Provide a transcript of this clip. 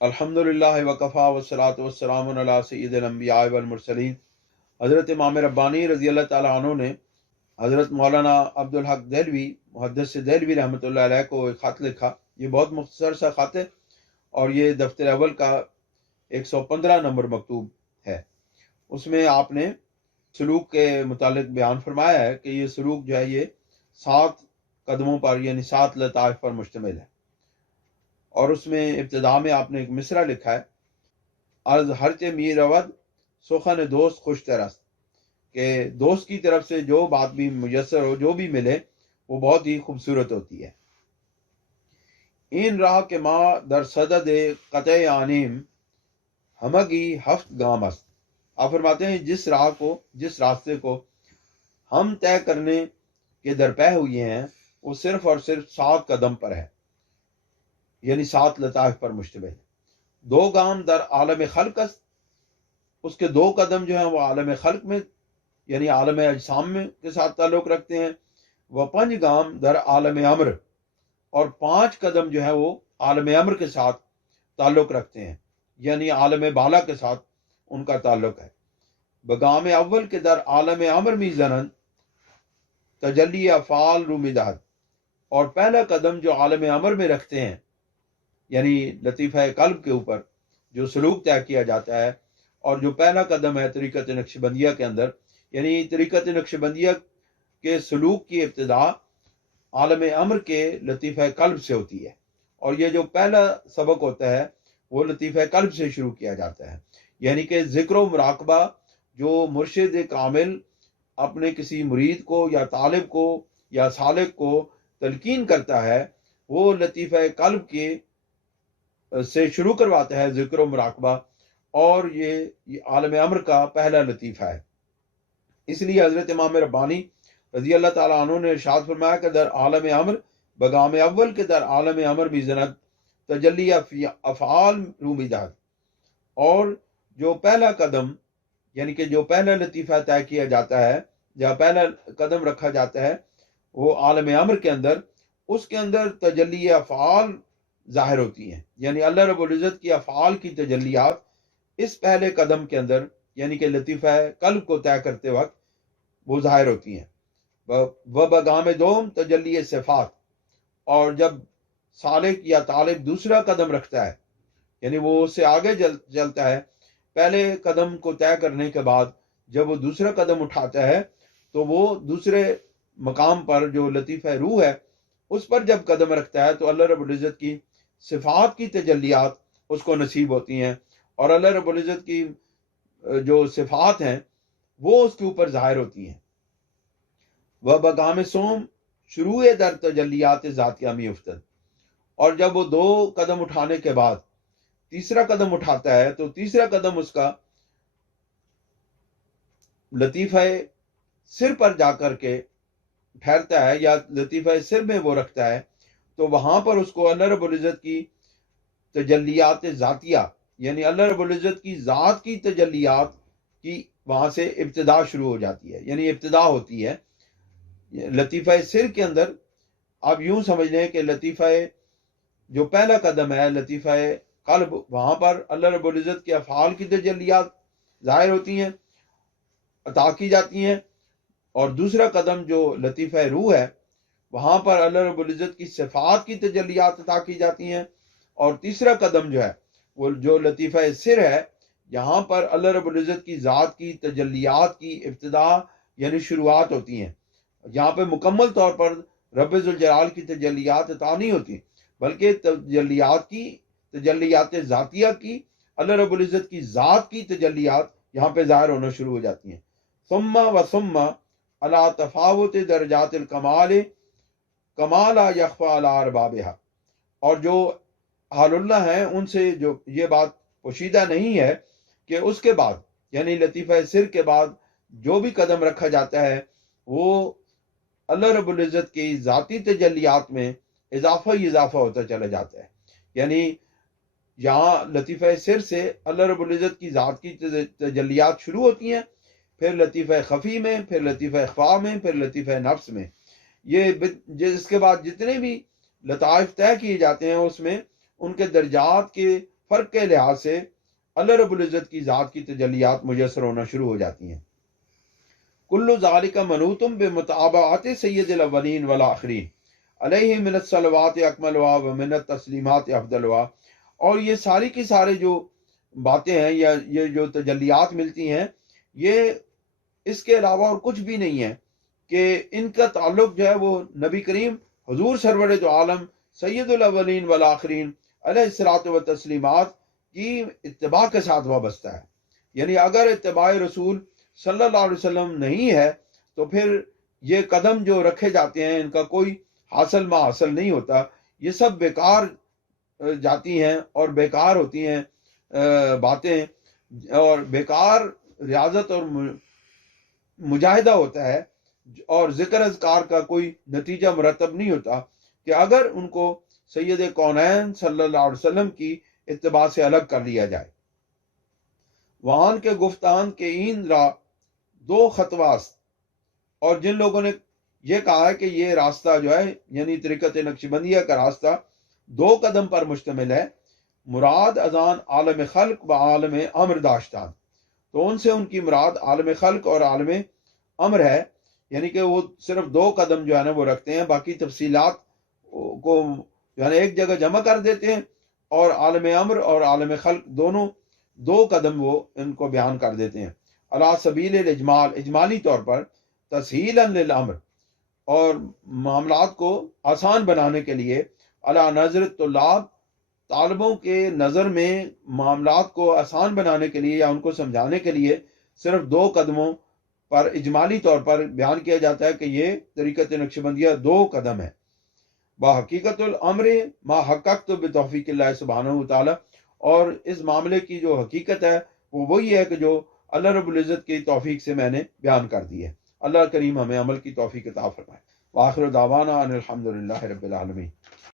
الحمدللہ وکفا والصلاۃ والسلام علی سید الانبیاء والمرسلین۔ حضرت امام ربانی رضی اللہ تعالیٰ عنہ نے حضرت مولانا عبدالحق دہلوی محدث دہلوی رحمۃ اللہ علیہ کو ایک خط لکھا۔ یہ بہت مختصر سا خط ہے اور یہ دفتر اول کا 115 نمبر مکتوب ہے۔ اس میں آپ نے سلوک کے متعلق بیان فرمایا ہے کہ یہ سلوک جو ہے یہ 7 قدموں پر یعنی 7 لطائف پر مشتمل ہے، اور اس میں ابتدا میں آپ نے ایک مصرع لکھا ہے، از ہرچے می رود سخن دوست خوش ترست، کہ دوست کی طرف سے جو بات بھی میسر ہو، جو بھی ملے، وہ بہت ہی خوبصورت ہوتی ہے۔ این راہ کے ماں در صدد قطع آنیم ہمگی ہفت گام است۔ آپ فرماتے ہیں جس راہ کو، جس راستے کو ہم طے کرنے کے درپے ہوئے ہیں وہ صرف اور صرف 7 قدم پر ہے، یعنی 7 لطائف پر مشتمل ہے۔ 2 گام در عالم خلق است، اس کے 2 قدم جو ہیں وہ عالم خلق میں یعنی عالم اجسام میں کے ساتھ تعلق رکھتے ہیں۔ وہ 5 گام در عالم امر، اور 5 قدم جو ہے وہ عالم امر کے ساتھ تعلق رکھتے ہیں، یعنی عالم بالا کے ساتھ ان کا تعلق ہے۔ بگام اول کے در عالم امر می زنن تجلی افعال رومیدہد، اور پہلا قدم جو عالم امر میں رکھتے ہیں یعنی لطیفہ قلب کے اوپر جو سلوک طے کیا جاتا ہے، اور جو پہلا قدم ہے طریقت نقشبندیہ کے اندر، یعنی طریقت نقشبندیہ کے سلوک کی ابتدا عالم امر کے لطیفہ قلب سے ہوتی ہے، اور یہ جو پہلا سبق ہوتا ہے وہ لطیفہ قلب سے شروع کیا جاتا ہے، یعنی کہ ذکر و مراقبہ جو مرشد کامل اپنے کسی مرید کو یا طالب کو یا سالک کو تلقین کرتا ہے، وہ لطیفہ قلب کے سے شروع کرواتا ہے ذکر و مراقبہ، اور یہ عالم امر کا پہلا لطیفہ ہے۔ اس لیے حضرت امام ربانی رضی اللہ تعالیٰ عنہ نے ارشاد فرمایا کہ در عالم امر بگام اول کے در عالم امر بھی زنت تجلی افعال رومیدہد، اور جو پہلا قدم یعنی کہ جو پہلا لطیفہ طے کیا جاتا ہے یا پہلا قدم رکھا جاتا ہے وہ عالم امر کے اندر، اس کے اندر تجلی افعال ظاہر ہوتی ہیں، یعنی اللہ رب العزت کی افعال کی تجلیات اس پہلے قدم کے اندر یعنی کہ لطیفہ قلب کو طے کرتے وقت وہ ظاہر ہوتی ہیں۔ وہ بگام دوم تجلی صفات، اور جب سالک یا طالب دوسرا قدم رکھتا ہے یعنی وہ اس سے آگے چلتا ہے، پہلے قدم کو طے کرنے کے بعد جب وہ دوسرا قدم اٹھاتا ہے تو وہ دوسرے مقام پر جو لطیفہ روح ہے اس پر جب قدم رکھتا ہے تو اللہ رب العزت کی صفات کی تجلیات اس کو نصیب ہوتی ہیں، اور اللہ رب العزت کی جو صفات ہیں وہ اس کے اوپر ظاہر ہوتی ہیں۔ وہ بگام سوم شروع در تجلیات ذاتیہ می افتد، اور جب وہ 2 قدم اٹھانے کے بعد تیسرا قدم اٹھاتا ہے تو تیسرا قدم اس کا لطیفہ سر پر جا کر کے ٹھہرتا ہے، یا لطیفہ سر میں وہ رکھتا ہے، تو وہاں پر اس کو اللہ رب العزت کی تجلیات ذاتیہ یعنی اللہ رب العزت کی ذات کی تجلیات کی وہاں سے ابتدا شروع ہو جاتی ہے، یعنی ابتدا ہوتی ہے لطیفہ سر کے اندر۔ آپ یوں سمجھ لیں کہ لطیفہ جو پہلا قدم ہے لطیفہ قلب، وہاں پر اللہ رب العزت کے افعال کی تجلیات ظاہر ہوتی ہیں، عطا کی جاتی ہیں، اور دوسرا قدم جو لطیفہ روح ہے وہاں پر اللہ رب العزت کی صفات کی تجلیات عطا کی جاتی ہیں، اور تیسرا قدم جو ہے وہ جو لطیفہ سر ہے، یہاں پر اللہ رب العزت کی ذات کی تجلیات کی ابتدا یعنی شروعات ہوتی ہیں۔ یہاں پہ مکمل طور پر رب ذوالجلال کی تجلیات عطا نہیں ہوتی، بلکہ تجلیات ذاتیہ کی اللہ رب العزت کی ذات کی تجلیات یہاں پہ ظاہر ہونا شروع ہو جاتی ہیں۔ ثم و ثم علی تفاوت درجات الکمال کمالا یخفى علی اربابها، اور جو حال اللہ ہیں ان سے جو یہ بات پوشیدہ نہیں ہے کہ اس کے بعد یعنی لطیفہ سر کے بعد جو بھی قدم رکھا جاتا ہے وہ اللہ رب العزت کی ذاتی تجلیات میں اضافہ ہی اضافہ ہوتا چلا جاتا ہے، یعنی یہاں لطیفہ سر سے اللہ رب العزت کی ذات کی تجلیات شروع ہوتی ہیں، پھر لطیفہ خفی میں، پھر لطیفہ اخفاء میں، پھر لطیفہ نفس میں، یہ اس کے بعد جتنے بھی لطائف طے کیے جاتے ہیں اس میں ان کے درجات کے فرق کے لحاظ سے اللہ رب العزت کی ذات کی تجلیات میسر ہونا شروع ہو جاتی ہیں۔ کل ذالک منوتم بمتابعت سید الاولین والآخرین علیہ من الصلوات اکملوا و من التسلیمات افضلوا، اور یہ ساری کی سارے جو باتیں ہیں یا یہ جو تجلیات ملتی ہیں، یہ اس کے علاوہ اور کچھ بھی نہیں ہے کہ ان کا تعلق جو ہے وہ نبی کریم حضور سرور دو عالم سید الاولین والآخرین علیہ الصلاۃ و تسلیمات کی اتباع کے ساتھ وابستہ ہے۔ یعنی اگر اتباع رسول صلی اللہ علیہ وسلم نہیں ہے تو پھر یہ قدم جو رکھے جاتے ہیں ان کا کوئی حاصل ما حاصل نہیں ہوتا، یہ سب بیکار جاتی ہیں اور بیکار ہوتی ہیں باتیں، اور بیکار ریاضت اور مجاہدہ ہوتا ہے، اور ذکر اذکار کا کوئی نتیجہ مرتب نہیں ہوتا کہ اگر ان کو سید کونین صلی اللہ علیہ وسلم کی اتباع سے الگ کر لیا جائے۔ وہاں کے گفتان کے این را دو خطواست، اور جن لوگوں نے یہ کہا ہے کہ یہ راستہ جو ہے یعنی طریقت نقشبندیہ کا راستہ 2 قدم پر مشتمل ہے، مراد ازان عالم خلق و عالم امر داشتان، تو ان سے ان کی مراد عالم خلق اور عالم امر ہے، یعنی کہ وہ صرف 2 قدم جو ہے نا وہ رکھتے ہیں، باقی تفصیلات کو جو ہے نا ایک جگہ جمع کر دیتے ہیں، اور عالم امر اور عالم خلق دونوں 2 قدم وہ ان کو بیان کر دیتے ہیں۔ علی سبیل الاجمال، اجمالی طور پر، تسہیلا للامر، اور معاملات کو آسان بنانے کے لیے، علی نظر طلاب، طالبوں کے نظر میں معاملات کو آسان بنانے کے لیے یا ان کو سمجھانے کے لیے صرف 2 قدموں پر اجمالی طور پر بیان کیا جاتا ہے کہ یہ طریقت نقشبندیہ 2 قدم ہے۔ بحقیقت الامر ما حققت بتوفیق اللہ سبحانہ وتعالی، اور اس معاملے کی جو حقیقت ہے وہ وہی ہے کہ جو اللہ رب العزت کی توفیق سے میں نے بیان کر دی ہے۔ اللہ کریم ہمیں عمل کی توفیق عطا فرمائے۔ وآخر دعوانا ان الحمد للہ رب العالمین۔